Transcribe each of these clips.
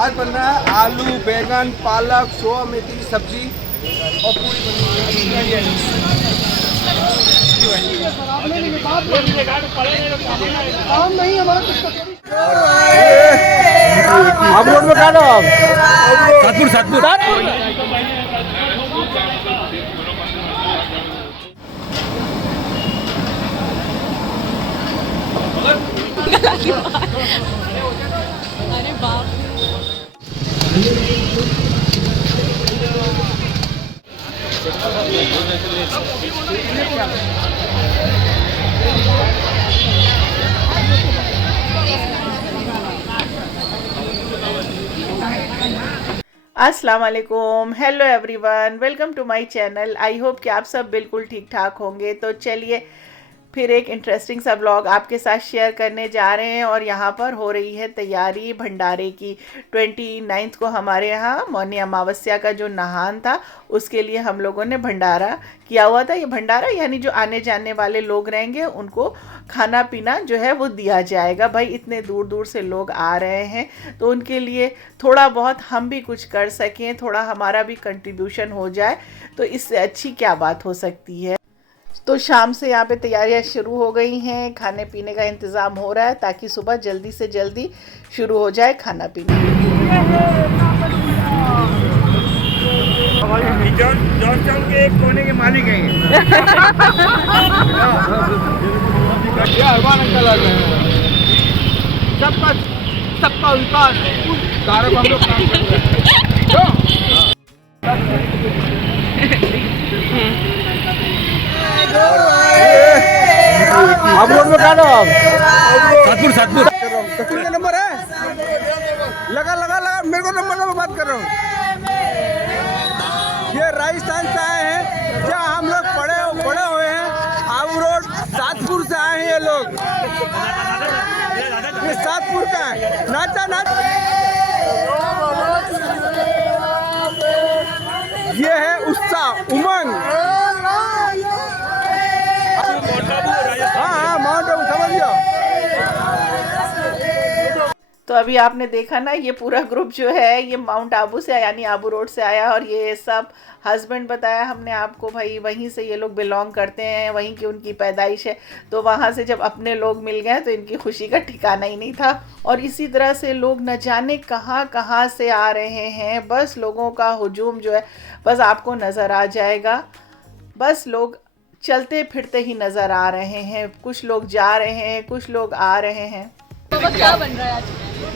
आज बन रहा है आलू बैगन पालक सोया मेथी की सब्जी और पूरी बनी है। काम नहीं हमारा कुछ आप रोड में खा लो आप सातपुर अरे बाप अस्सलाम वालेकुम, hello everyone, welcome to my channel. I hope कि आप सब बिल्कुल ठीक ठाक होंगे। तो चलिए फिर एक इंटरेस्टिंग सा व्लॉग आपके साथ शेयर करने जा रहे हैं। और यहाँ पर हो रही है तैयारी भंडारे की। 29 को हमारे यहाँ मौनी अमावस्या का जो नहान था उसके लिए हम लोगों ने भंडारा किया हुआ था। ये भंडारा यानी जो आने जाने वाले लोग रहेंगे उनको खाना पीना जो है वो दिया जाएगा। भाई इतने दूर दूर से लोग आ रहे हैं तो उनके लिए थोड़ा बहुत हम भी कुछ कर सकें, थोड़ा हमारा भी कंट्रीब्यूशन हो जाए तो इससे अच्छी क्या बात हो सकती है। तो शाम से यहाँ पे तैयारियां शुरू हो गई हैं, खाने पीने का इंतज़ाम हो रहा है ताकि सुबह जल्दी से जल्दी शुरू हो जाए खाना पीना। जॉनसन के एक कोने के मालिक हैं सबका सबका विकास सारा हम लोग काम कर रहे हैं। आप रोड में खा लो आप सातपुर का नंबर है, लगा लगा लगा मेरे को नंबर में बात कर रहा हूँ। ये राजस्थान से आए हैं, जहाँ हम लोग पढ़े हुए हैं। आबू रोड सातपुर से आए हैं ये लोग। ये सातपुर का है। नाचा नाच ये है उत्साह उमंग। हाँ माउंट आबू समझ गया। तो अभी आपने देखा ना, ये पूरा ग्रुप जो है ये माउंट आबू से यानी आबू रोड से आया। और ये सब हस्बैंड बताया हमने आपको, भाई वहीं से ये लोग बिलोंग करते हैं, वहीं की उनकी पैदाइश है। तो वहाँ से जब अपने लोग मिल गए तो इनकी खुशी का ठिकाना ही नहीं था। और इसी तरह से लोग न जाने कहाँ कहाँ से आ रहे हैं। बस लोगों का हुजूम जो है बस आपको नज़र आ जाएगा। बस लोग चलते फिरते ही नज़र आ रहे हैं। कुछ लोग जा रहे हैं, कुछ लोग आ रहे हैं। बाबा क्या बन रहा है आज?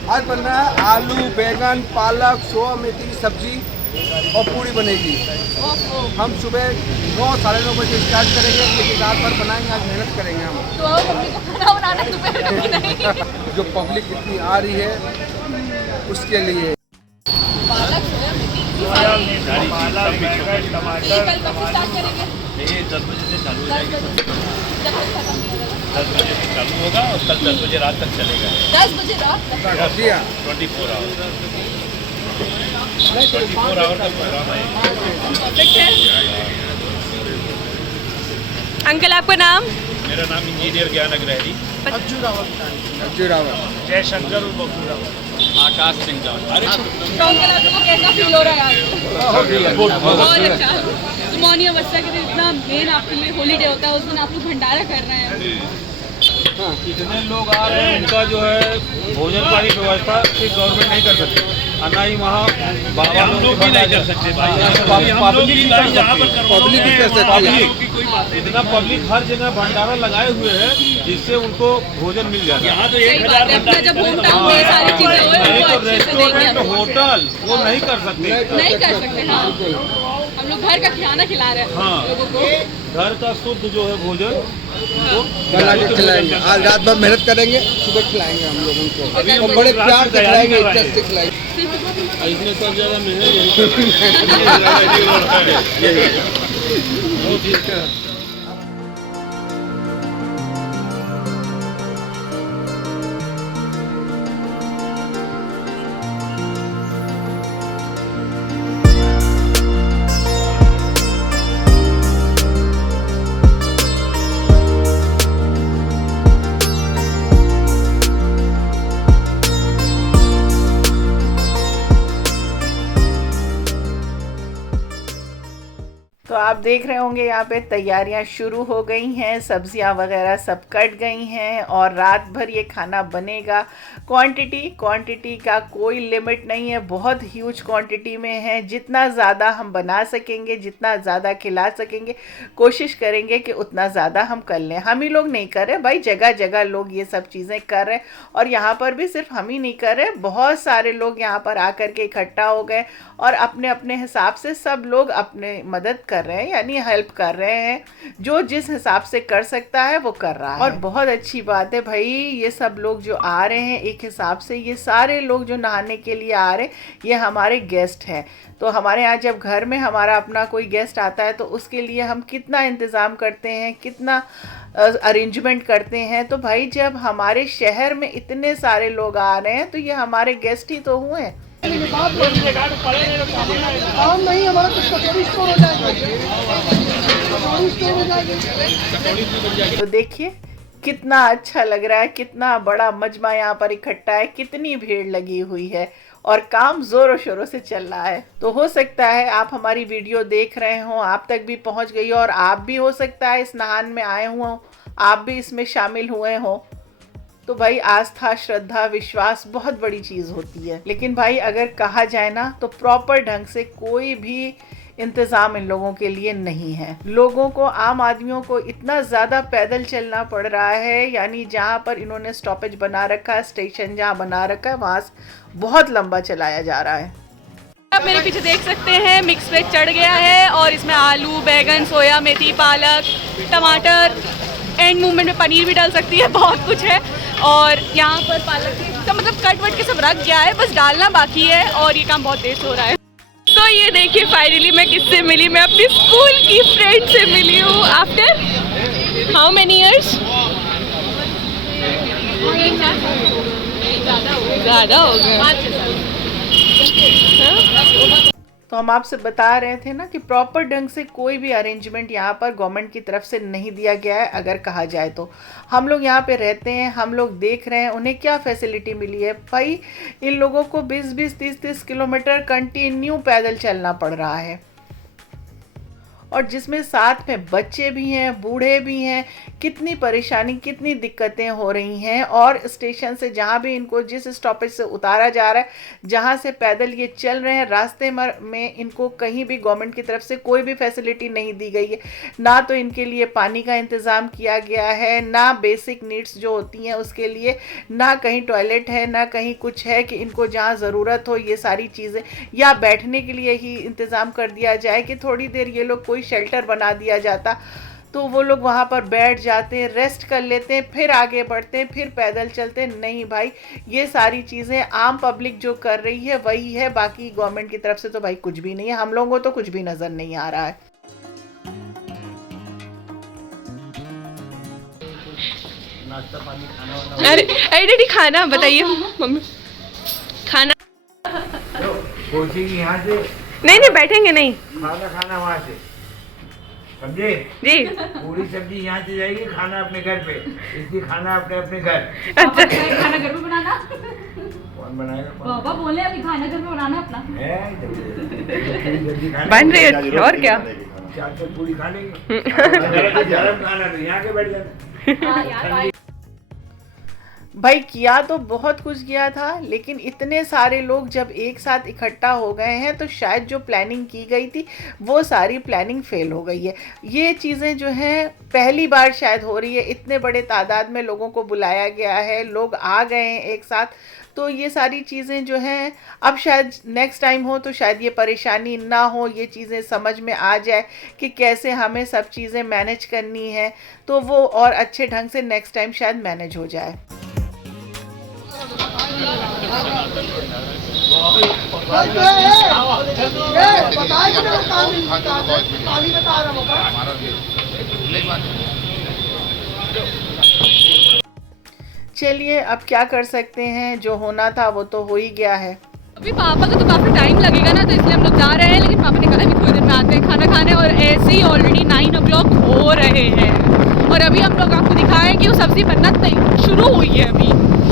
आज बन रहा है आलू बैगन पालक सोया मेथी की सब्जी और पूरी बनेगी। हम सुबह 9 साढ़े 9 बजे स्टार्ट करेंगे, लेकिन रात भर बनाएंगे। आज मेहनत करेंगे हम। तो अब मम्मी को खाना बनाना है दोपहर में कि नहीं? जो पब्लिक इतनी आ रही है उसके लिए। पालक सोया मेथी की सारी पालक बैगन टमाटर ये कल कब से स्टार्ट करेंगे? ये 10 बजे से चालू हो 10 जाएगी। बजे जब तक खत्म नहीं होगा। 10 बजे से चालू होगा और कल 10 बजे रात तक चलेगा। 10 बजे रात तक। जी हाँ 24 आवर 24 आवर का प्रोग्राम है। परफेक्ट है। अंकल आपका नाम? मेरा नाम इंजीनियर ज्ञान अग्रहरी। अज्जू रावत। जय शंकर और बबू रावत। आकाश सिंह तो अंकल आपको कैसा फील हो रहा है आज? बहुत अच्छा। तो मौनी अमावस्या के दिन इतना मेन आपके लिए हॉलीडे होता है, उस दिन आप लोग भंडारा कर रहे हैं। इतने लोग आ रहे हैं, उनका जो है भोजन पानी व्यवस्था गवर्नमेंट नहीं कर सकती। ना ही वहाँ बाबा हम लोग भी नहीं कर सकते भाई। हम लोग भी यहाँ पर पब्लिक ही कर सकती है। की कोई बात नहीं। इतना पब्लिक हर जगह भंडारा लगाए हुए हैं जिससे उनको भोजन मिल जाता है। यहाँ तो सही बात है, अपना जब होम टाउन में ये सारी चीजें हो नहीं वो तो अच्छे से देंगे। रेस्टोरेंट होटल वो नहीं कर सकते। नहीं कर सकते। हाँ हम लोग घर का खाना खिला रहे हैं हाँ। लोगों को। घर का शुद्ध जो है भोजन बना के खिलाएंगे। आज रात भर मेहनत करेंगे, सुबह खिलाएंगे हम लोग उनको। और बड़े प्यार से खिलाएंगे, इज्जत से खिलाएंगे। इसमें सब ज्यादा मेहनत यही तो आप देख रहे होंगे यहाँ पे तैयारियां शुरू हो गई हैं, सब्जियां वगैरह सब कट गई हैं और रात भर ये खाना बनेगा। क्वांटिटी का कोई लिमिट नहीं है, बहुत ह्यूज क्वांटिटी में है। जितना ज़्यादा हम बना सकेंगे, जितना ज़्यादा खिला सकेंगे, कोशिश करेंगे कि उतना ज़्यादा हम कर लें। हम ही लोग नहीं कर रहे भाई, जगह जगह लोग ये सब चीज़ें कर रहे हैं और यहाँ पर भी सिर्फ हम ही नहीं कर रहे, बहुत सारे लोग यहाँ पर आकर के इकट्ठा हो गए और अपने अपने हिसाब से सब लोग अपने मदद कर रहे हैं, यानी हेल्प कर रहे हैं। जो जिस हिसाब से कर सकता है वो कर रहा है और बहुत अच्छी बात है भाई। ये सब लोग जो आ रहे हैं एक हिसाब से, ये सारे लोग जो नहाने के लिए आ रहे हैं ये हमारे गेस्ट हैं। तो हमारे यहाँ जब घर में हमारा अपना कोई गेस्ट आता है तो उसके लिए हम कितना इंतज़ाम करते हैं, कितना अरेंजमेंट करते हैं। तो भाई जब हमारे शहर में इतने सारे लोग आ रहे हैं तो ये हमारे गेस्ट ही तो हुए। नहीं, हमारा कुछ कचौड़ी स्टोर हो जाएगा। तो देखिए कितना अच्छा लग रहा है, कितना बड़ा मजमा यहाँ पर इकट्ठा है, कितनी भीड़ लगी हुई है और काम जोरों शोरों से चल रहा है। तो हो सकता है आप हमारी वीडियो देख रहे हो, आप तक भी पहुँच गई हो और आप भी हो सकता है इस नहान में आए हुए हो, आप भी इसमें शामिल हुए हो। तो भाई आस्था, श्रद्धा, विश्वास बहुत बड़ी चीज़ होती है। लेकिन भाई अगर कहा जाए ना तो प्रॉपर ढंग से कोई भी इंतज़ाम इन लोगों के लिए नहीं है। लोगों को, आम आदमियों को इतना ज़्यादा पैदल चलना पड़ रहा है, यानी जहाँ पर इन्होंने स्टॉपेज बना रखा है, स्टेशन जहाँ बना रखा है, वहाँ से बहुत लंबा चलाया जा रहा है। आप मेरे पीछे देख सकते हैं मिक्स वेज चढ़ गया है और इसमें आलू, बैगन, सोया, मेथी, पालक, टमाटर, एंड मूवमेंट में पनीर भी डाल सकती है, बहुत कुछ है। और यहाँ पर पालक का मतलब कट वट के सब रख गया है, बस डालना बाकी है और ये काम बहुत तेज हो रहा है। तो ये देखिए फाइनली मैं किससे मिली, मैं अपनी स्कूल की फ्रेंड से मिली हूँ आफ्टर हाउ मेनी इयर्स, ज़्यादा हो गया। तो हम आपसे बता रहे थे ना कि प्रॉपर ढंग से कोई भी अरेंजमेंट यहाँ पर गवर्नमेंट की तरफ से नहीं दिया गया है। अगर कहा जाए तो हम लोग यहाँ पे रहते हैं, हम लोग देख रहे हैं उन्हें क्या फैसिलिटी मिली है। भाई इन लोगों को 20-20, 30-30 किलोमीटर कंटिन्यू पैदल चलना पड़ रहा है और जिसमें साथ में बच्चे भी हैं, बूढ़े भी हैं। कितनी परेशानी, कितनी दिक्कतें हो रही हैं। और स्टेशन से जहाँ भी इनको जिस स्टॉपेज से उतारा जा रहा है, जहाँ से पैदल ये चल रहे हैं, रास्ते में इनको कहीं भी गवर्नमेंट की तरफ से कोई भी फैसिलिटी नहीं दी गई है। ना तो इनके लिए पानी का इंतज़ाम किया गया है, ना बेसिक नीड्स जो होती हैं उसके लिए, ना कहीं टॉयलेट है, ना कहीं कुछ है कि इनको जहाँ ज़रूरत हो ये सारी चीज़ें, या बैठने के लिए ही इंतज़ाम कर दिया जाए कि थोड़ी देर ये लोग कोई शेल्टर बना दिया जाता तो वो लोग वहाँ पर बैठ जाते हैं, रेस्ट कर लेते हैं, फिर आगे बढ़ते हैं, फिर पैदल चलते हैं। नहीं भाई, ये सारी चीज़ें आम पब्लिक जो कर रही है वही है, बाकी गवर्नमेंट की तरफ से तो भाई कुछ भी नहीं है। हम लोगों को तो कुछ भी नज़र नहीं आ रहा है। अरे डैडी खाना बताइए मम्मी, खाना यहाँ से नहीं बैठेंगे नहीं, खाना वहाँ से, समझे जी। पूरी सब्जी यहाँ से जाएगी, खाना अपने घर पे, इसकी खाना अपने अपने घर। अच्छा खाना घर पे बनाना, कौन बनाएगा? बाबा बोले अभी खाना घर पे बनाना अपना है सब्जी बन रही है और क्या, चार से पूरी खा लेंगे। गरम खाना तो यहाँ के बैठ जाना। भाई किया तो बहुत कुछ किया था, लेकिन इतने सारे लोग जब एक साथ इकट्ठा हो गए हैं तो शायद जो प्लानिंग की गई थी वो सारी प्लानिंग फेल हो गई है। ये चीज़ें जो हैं पहली बार शायद हो रही है, इतने बड़े तादाद में लोगों को बुलाया गया है, लोग आ गए हैं एक साथ, तो ये सारी चीज़ें जो हैं अब शायद नेक्स्ट टाइम हो तो शायद ये परेशानी ना हो, ये चीज़ें समझ में आ जाए कि कैसे हमें सब चीज़ें मैनेज करनी है, तो वो और अच्छे ढंग से नेक्स्ट टाइम शायद मैनेज हो जाए। चलिए अब क्या कर सकते हैं, जो होना था वो तो हो ही गया है। अभी पापा को तो काफ़ी टाइम लगेगा ना, तो इसलिए हम लोग जा रहे हैं, लेकिन पापा ने कहा अभी थोड़ी देर में आते हैं खाना खाने, और ऐसे ही ऑलरेडी 9 o'clock हो रहे हैं और अभी हम लोग आपको दिखाएं कि वो सब्ज़ी बनना शुरू हुई है, अभी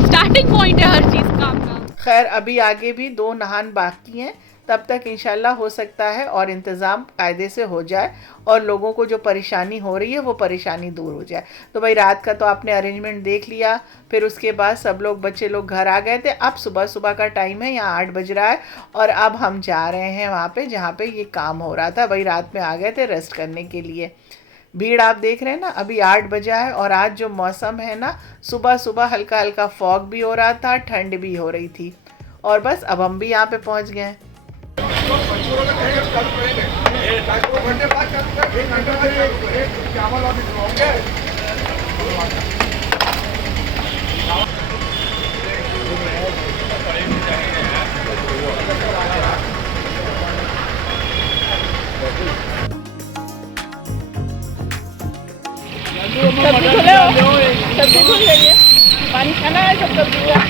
स्टार्टिंग पॉइंट है हर चीज़ काम का। खैर अभी आगे भी 2 नहान बाकी हैं, तब तक इंशाल्लाह हो सकता है और इंतज़ाम कायदे से हो जाए और लोगों को जो परेशानी हो रही है वो परेशानी दूर हो जाए। तो भाई रात का तो आपने अरेंजमेंट देख लिया, फिर उसके बाद सब लोग बच्चे लोग घर आ गए थे। अब सुबह सुबह का टाइम है, यहाँ 8 बज रहा है और अब हम जा रहे हैं वहाँ पे जहाँ पे ये काम हो रहा था। भाई रात में आ गए थे रेस्ट करने के लिए। भीड़ आप देख रहे हैं ना, अभी 8 बजा है और आज जो मौसम है ना, सुबह सुबह हल्का हल्का फॉग भी हो रहा था, ठंड भी हो रही थी और बस अब हम भी यहाँ पे पहुँच गए हैं। सब्जी धुल रही है, पानी खाना है सब सब्जी का।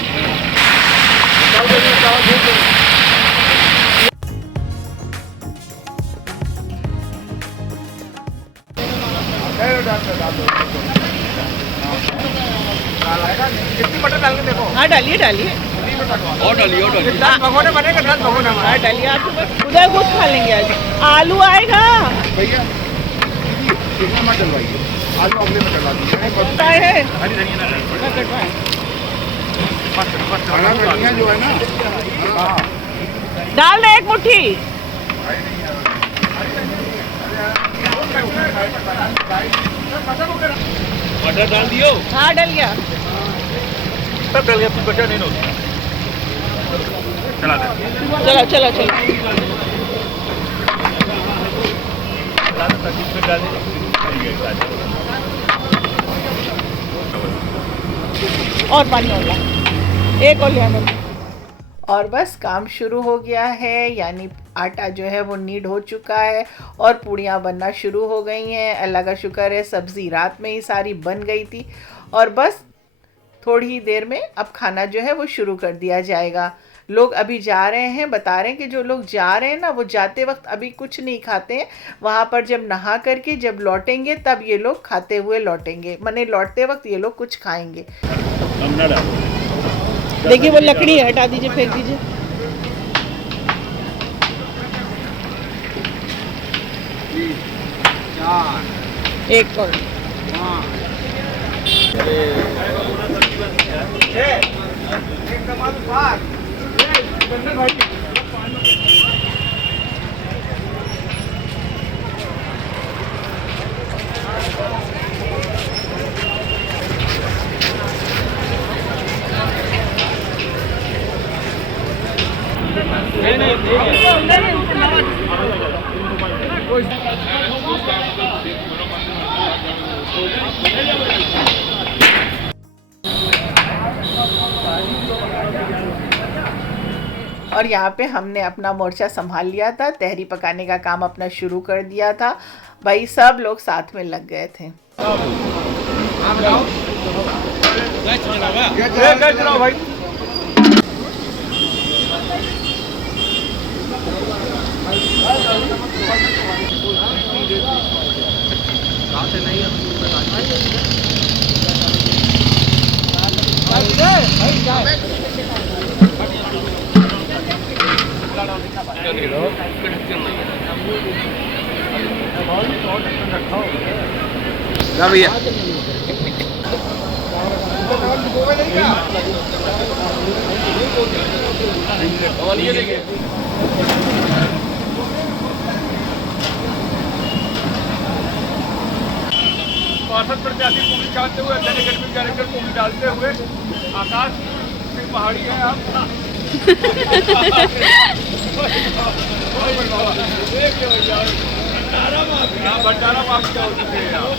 कितनी मटर डाल के देखो। हाँ डालिए डालिए, और डालिए 10 भगोने बनेगा, 10 भगोने हमारे। हाँ डालिए। आप उधर कुछ खा लेंगे आज। आलू आएगा भैया कितना मत डलवाइए, आलू अगले में डलवा दीजिए। है हरी धनिया ना डाल। हरा धनिया जो है ना, हाँ डाल दे 1 मुट्ठी। मटर डाल दियो। हाँ डल गया। सब डल गया, कुछ बचा नहीं होता। चला दे। चलो चलो चलो। और पानी होगा, 1 और लिया। और बस काम शुरू हो गया है, यानी आटा जो है वो नीड हो चुका है और पूड़ियाँ बनना शुरू हो गई हैं। अल्लाह का शुक्र है सब्ज़ी रात में ही सारी बन गई थी और बस थोड़ी ही देर में अब खाना जो है वो शुरू कर दिया जाएगा। लोग अभी जा रहे हैं, बता रहे हैं कि जो लोग जा रहे हैं ना वो जाते वक्त अभी कुछ नहीं खाते हैं, वहाँ पर जब नहा करके जब लौटेंगे तब ये लोग खाते हुए लौटेंगे, माने लौटते वक्त ये लोग कुछ खाएंगे। देखिए वो लकड़ी है, हटा दीजिए, फेंक दीजिए। एक और और यहाँ पे हमने अपना मोर्चा संभाल लिया था, तहरी पकाने का काम अपना शुरू कर दिया था। भाई सब लोग साथ में लग गए थे। भाई भैया पार्षद प्रत्याशी पूरी चाहते हुए अकेडमिक डायरेक्टर पूरी डालते हुए आकाश सिंह पहाड़ी है आप भंडारा माफी हो चुके हैं आप।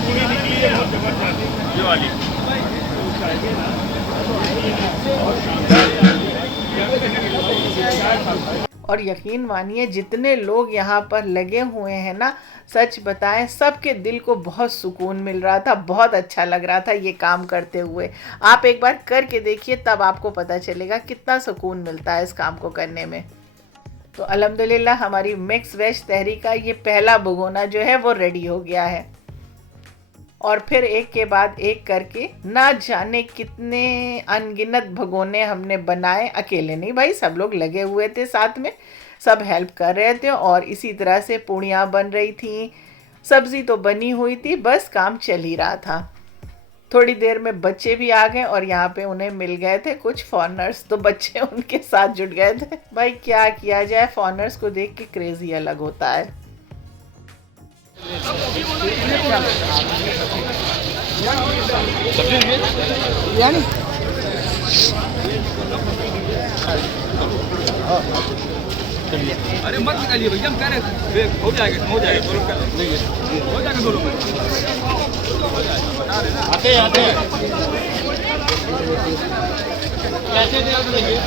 पूरी निकली है बहुत जबरदस्त ये वाली। और यकीन मानिए जितने लोग यहाँ पर लगे हुए हैं ना, सच बताएं सबके दिल को बहुत सुकून मिल रहा था, बहुत अच्छा लग रहा था ये काम करते हुए। आप एक बार करके देखिए तब आपको पता चलेगा कितना सुकून मिलता है इस काम को करने में। तो अल्हम्दुलिल्लाह हमारी मिक्स वेज तहरी का ये पहला भगोना जो है वो रेडी हो गया है। और फिर एक के बाद एक करके ना जाने कितने अनगिनत भगोने हमने बनाए, अकेले नहीं भाई, सब लोग लगे हुए थे साथ में, सब हेल्प कर रहे थे और इसी तरह से पूड़ियाँ बन रही थी, सब्ज़ी तो बनी हुई थी, बस काम चल ही रहा था। थोड़ी देर में बच्चे भी आ गए और यहाँ पे उन्हें मिल गए थे कुछ फॉरेनर्स, तो बच्चे उनके साथ जुट गए थे। भाई क्या किया जाए, फॉरेनर्स को देख के क्रेज़ ही अलग होता है। अरे मत निकालिए भैया, हम कह रहे हैं हो जाएगा दो लोग कर लेंगे, हो जाएगा दो लोग आते आते कैसे देखिए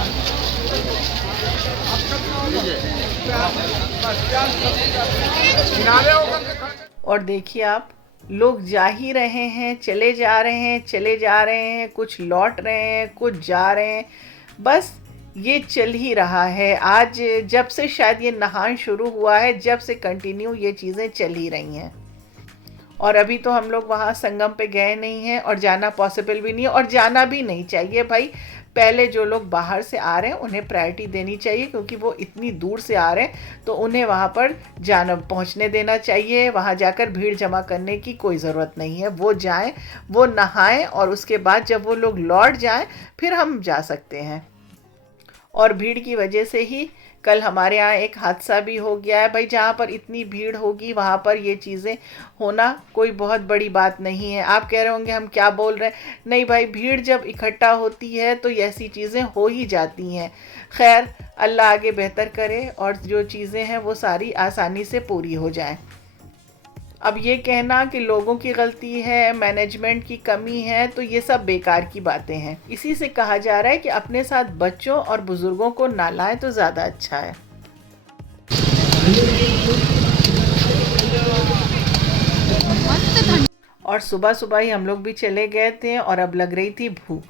और देखिए आप, लोग जा ही रहे हैं, चले जा रहे हैं, चले जा रहे हैं, कुछ लौट रहे हैं, कुछ जा रहे हैं, बस ये चल ही रहा है। आज जब से शायद ये नहान शुरू हुआ है, जब से कंटिन्यू ये चीज़ें चल ही रही हैं। और अभी तो हम लोग वहाँ संगम पे गए नहीं हैं और जाना पॉसिबल भी नहीं है और जाना भी नहीं चाहिए भाई। पहले जो लोग बाहर से आ रहे हैं उन्हें प्रायोरिटी देनी चाहिए, क्योंकि वो इतनी दूर से आ रहे हैं तो उन्हें वहाँ पर जाना पहुँचने देना चाहिए। वहाँ जाकर भीड़ जमा करने की कोई ज़रूरत नहीं है, वो जाएं, वो नहाएं और उसके बाद जब वो लोग लौट जाएं फिर हम जा सकते हैं। और भीड़ की वजह से ही कल हमारे यहाँ एक हादसा भी हो गया है भाई। जहाँ पर इतनी भीड़ होगी वहाँ पर ये चीज़ें होना कोई बहुत बड़ी बात नहीं है। आप कह रहे होंगे हम क्या बोल रहे हैं, नहीं भाई, भीड़ जब इकट्ठा होती है तो ऐसी चीज़ें हो ही जाती हैं। खैर, अल्लाह आगे बेहतर करे और जो चीज़ें हैं वो सारी आसानी से पूरी हो जाएं। अब ये कहना कि लोगों की गलती है, मैनेजमेंट की कमी है, तो ये सब बेकार की बातें हैं। इसी से कहा जा रहा है कि अपने साथ बच्चों और बुजुर्गों को ना लाएं तो ज़्यादा अच्छा है। और सुबह सुबह ही हम लोग भी चले गए थे और अब लग रही थी भूख,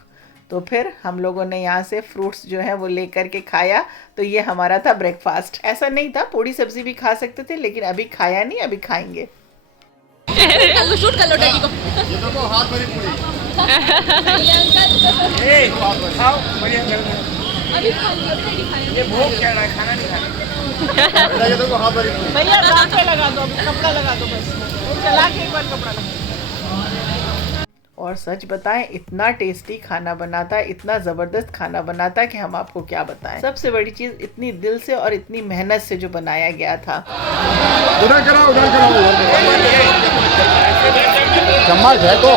तो फिर हम लोगों ने यहाँ से फ्रूट्स जो है वो लेकर के खाया। तो ये हमारा था ब्रेकफास्ट। ऐसा नहीं था, पूड़ी सब्जी भी खा सकते थे, लेकिन अभी खाया नहीं, अभी खाएंगे। शूट कर लो डैडी को। ये भोग क्या रहा है, खाना नहीं खाना। भैया दांत पे लगा दो, कपड़ा लगा दो, बस चला के एक बार कपड़ा लगा। और सच बताएं, इतना टेस्टी खाना बनाता है, इतना ज़बरदस्त खाना बनाता है कि हम आपको क्या बताएं। सबसे बड़ी चीज़, इतनी दिल से और इतनी मेहनत से जो बनाया गया था। उधर कराओ चम्मच है तो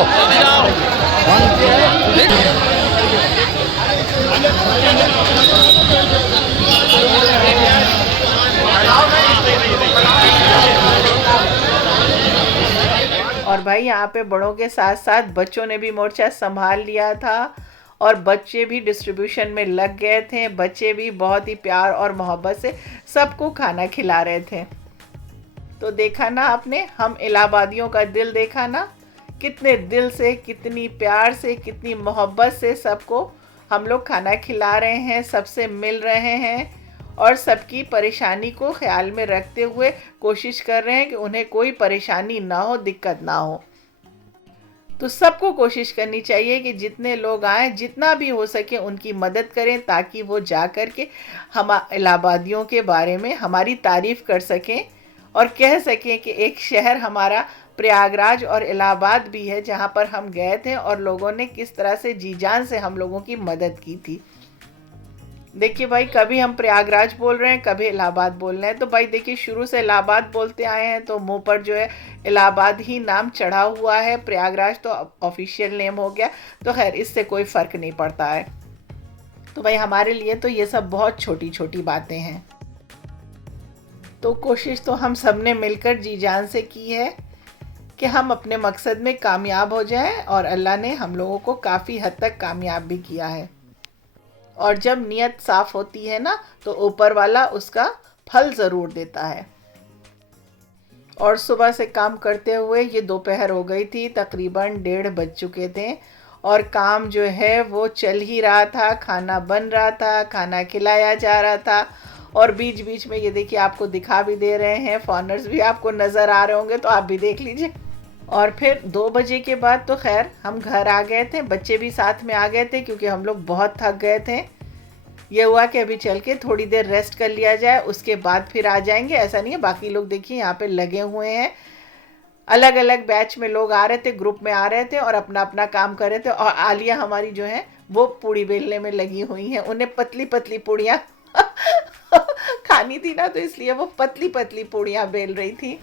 और भाई यहाँ पे बड़ों के साथ साथ बच्चों ने भी मोर्चा संभाल लिया था और बच्चे भी डिस्ट्रीब्यूशन में लग गए थे। बच्चे भी बहुत ही प्यार और मोहब्बत से सबको खाना खिला रहे थे। तो देखा ना आपने, हम इलाहाबादियों का दिल देखा ना, कितने दिल से, कितनी प्यार से, कितनी मोहब्बत से सबको हम लोग खाना खिला रहे हैं, सबसे मिल रहे हैं और सबकी परेशानी को ख्याल में रखते हुए कोशिश कर रहे हैं कि उन्हें कोई परेशानी ना हो, दिक्कत ना हो। तो सबको कोशिश करनी चाहिए कि जितने लोग आएँ, जितना भी हो सके उनकी मदद करें, ताकि वो जा कर के हम इलाहाबादियों के बारे में हमारी तारीफ़ कर सकें और कह सकें कि एक शहर हमारा प्रयागराज और इलाहाबाद भी है, जहाँ पर हम गए थे और लोगों ने किस तरह से जी जान से हम लोगों की मदद की थी। देखिए भाई, कभी हम प्रयागराज बोल रहे हैं, कभी इलाहाबाद बोल रहे हैं। तो भाई देखिए, शुरू से इलाहाबाद बोलते आए हैं तो मुंह पर जो है इलाहाबाद ही नाम चढ़ा हुआ है, प्रयागराज तो ऑफिशियल नेम हो गया। तो खैर, इससे कोई फ़र्क नहीं पड़ता है। तो भाई हमारे लिए तो ये सब बहुत छोटी छोटी बातें हैं। तो कोशिश तो हम सब ने मिलकर जी जान से की है कि हम अपने मकसद में कामयाब हो जाएं, और अल्लाह ने हम लोगों को काफ़ी हद तक कामयाब भी किया है। और जब नीयत साफ़ होती है ना, तो ऊपर वाला उसका फल ज़रूर देता है। और सुबह से काम करते हुए ये दोपहर हो गई थी, तकरीबन 1:30 बज चुके थे और काम जो है वो चल ही रहा था, खाना बन रहा था, खाना खिलाया जा रहा था और बीच बीच में ये देखिए आपको दिखा भी दे रहे हैं, फॉरनर्स भी आपको नज़र आ रहे होंगे, तो आप भी देख लीजिए। और फिर 2 बजे के बाद तो खैर हम घर आ गए थे, बच्चे भी साथ में आ गए थे क्योंकि हम लोग बहुत थक गए थे। ये हुआ कि अभी चल के थोड़ी देर रेस्ट कर लिया जाए, उसके बाद फिर आ जाएंगे। ऐसा नहीं है, बाकी लोग देखिए यहाँ पे लगे हुए हैं, अलग अलग बैच में लोग आ रहे थे, ग्रुप में आ रहे थे और अपना अपना काम कर रहे थे। और आलिया हमारी जो है वो पूड़ी बेलने में लगी हुई हैं, उन्हें पतली पतली पूड़ियाँ खानी थी ना, तो इसलिए वो पतली पतली पूड़ियाँ बेल रही थी।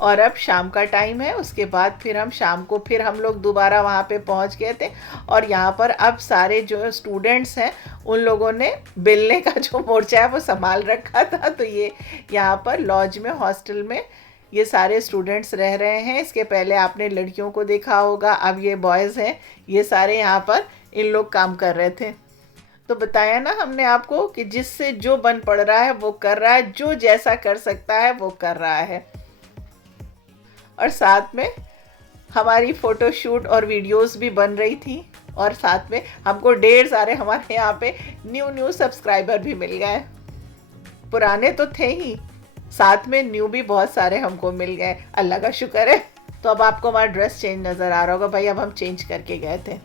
और अब शाम का टाइम है, उसके बाद फिर हम शाम को फिर हम लोग दोबारा वहाँ पे पहुँच गए थे। और यहाँ पर अब सारे जो स्टूडेंट्स हैं उन लोगों ने बेलने का जो मोर्चा है वो संभाल रखा था। तो ये यहाँ पर लॉज में, हॉस्टल में ये सारे स्टूडेंट्स रह रहे हैं। इसके पहले आपने लड़कियों को देखा होगा, अब ये बॉयज़ हैं, ये सारे यहाँ पर इन लोग काम कर रहे थे। तो बताया ना हमने आपको कि जिससे जो बन पड़ रहा है वो कर रहा है, जो जैसा कर सकता है वो कर रहा है। और साथ में हमारी फ़ोटो शूट और वीडियोस भी बन रही थी, और साथ में हमको ढेर सारे हमारे यहाँ पे न्यू सब्सक्राइबर भी मिल गए। पुराने तो थे ही, साथ में न्यू भी बहुत सारे हमको मिल गए, अल्लाह का शुक्र है। तो अब आपको हमारा ड्रेस चेंज नज़र आ रहा होगा भाई, अब हम चेंज करके गए थे।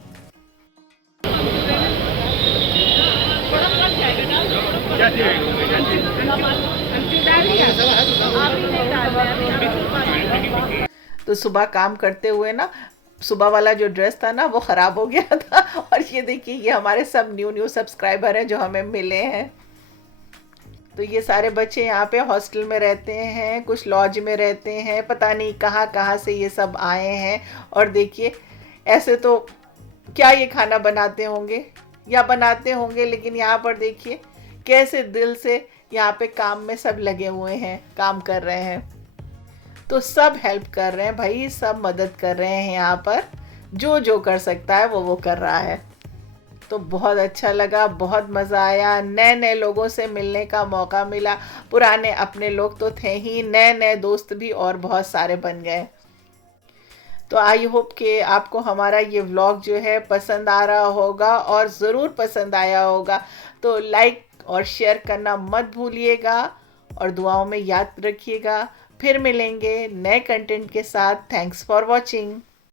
तो सुबह काम करते हुए ना, सुबह वाला जो ड्रेस था ना वो ख़राब हो गया था। और ये देखिए ये हमारे सब न्यू सब्सक्राइबर हैं जो हमें मिले हैं। तो ये सारे बच्चे यहाँ पे हॉस्टल में रहते हैं, कुछ लॉज में रहते हैं, पता नहीं कहाँ से ये सब आए हैं। और देखिए ऐसे तो क्या ये खाना बनाते होंगे या बनाते होंगे, लेकिन यहाँ पर देखिए कैसे दिल से यहाँ पे काम में सब लगे हुए हैं, काम कर रहे हैं। तो सब हेल्प कर रहे हैं भाई, सब मदद कर रहे हैं यहाँ पर, जो कर सकता है वो कर रहा है। तो बहुत अच्छा लगा, बहुत मज़ा आया, नए लोगों से मिलने का मौका मिला। पुराने अपने लोग तो थे ही, नए दोस्त भी और बहुत सारे बन गए। तो आई होप कि आपको हमारा ये व्लॉग जो है पसंद आ रहा होगा, और ज़रूर पसंद आया होगा। तो लाइक और शेयर करना मत भूलिएगा, और दुआओं में याद रखिएगा। फिर मिलेंगे नए कंटेंट के साथ। Thanks for watching.